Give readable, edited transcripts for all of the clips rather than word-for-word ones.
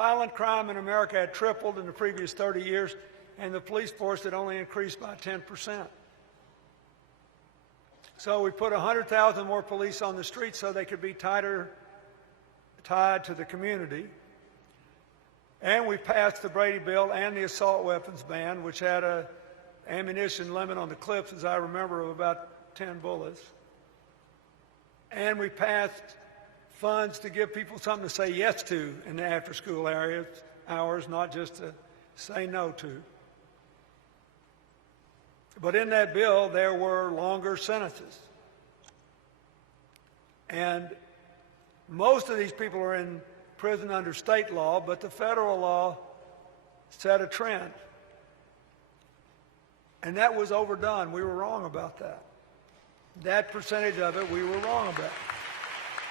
Violent crime in America had tripled in the previous 30 years, and the police force had only increased by 10%. So we put 100,000 more police on the streets so they could be tied to the community. And we passed the Brady Bill and the assault weapons ban, which had an ammunition limit on the clips, as I remember, of about 10 bullets. And we passed funds to give people something to say yes to in the after-school hours, not just to say no to. But in that bill, there were longer sentences. And most of these people are in prison under state law, but the federal law set a trend. And that was overdone. We were wrong about that. That percentage of it, we were wrong about.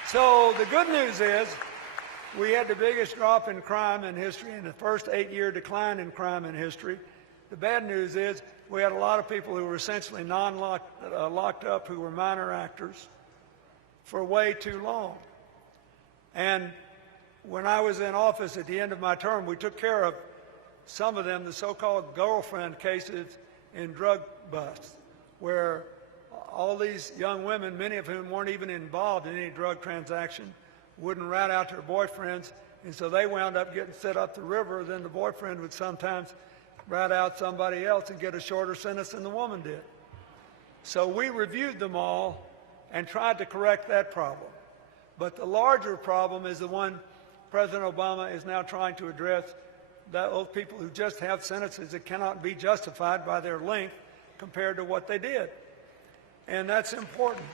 So the good news is we had the biggest drop in crime in history and the first 8-year decline in crime in history. The bad news is we had a lot of people who were essentially locked up who were minor actors for way too long. And when I was in office at the end of my term, we took care of some of them, the so-called girlfriend cases in drug busts, where all these young women, many of whom weren't even involved in any drug transaction, wouldn't rat out their boyfriends, and so they wound up getting set up the river. Then the boyfriend would sometimes rat out somebody else and get a shorter sentence than the woman did. So we reviewed them all and tried to correct that problem. But the larger problem is the one President Obama is now trying to address, those people who just have sentences that cannot be justified by their length compared to what they did. And that's important.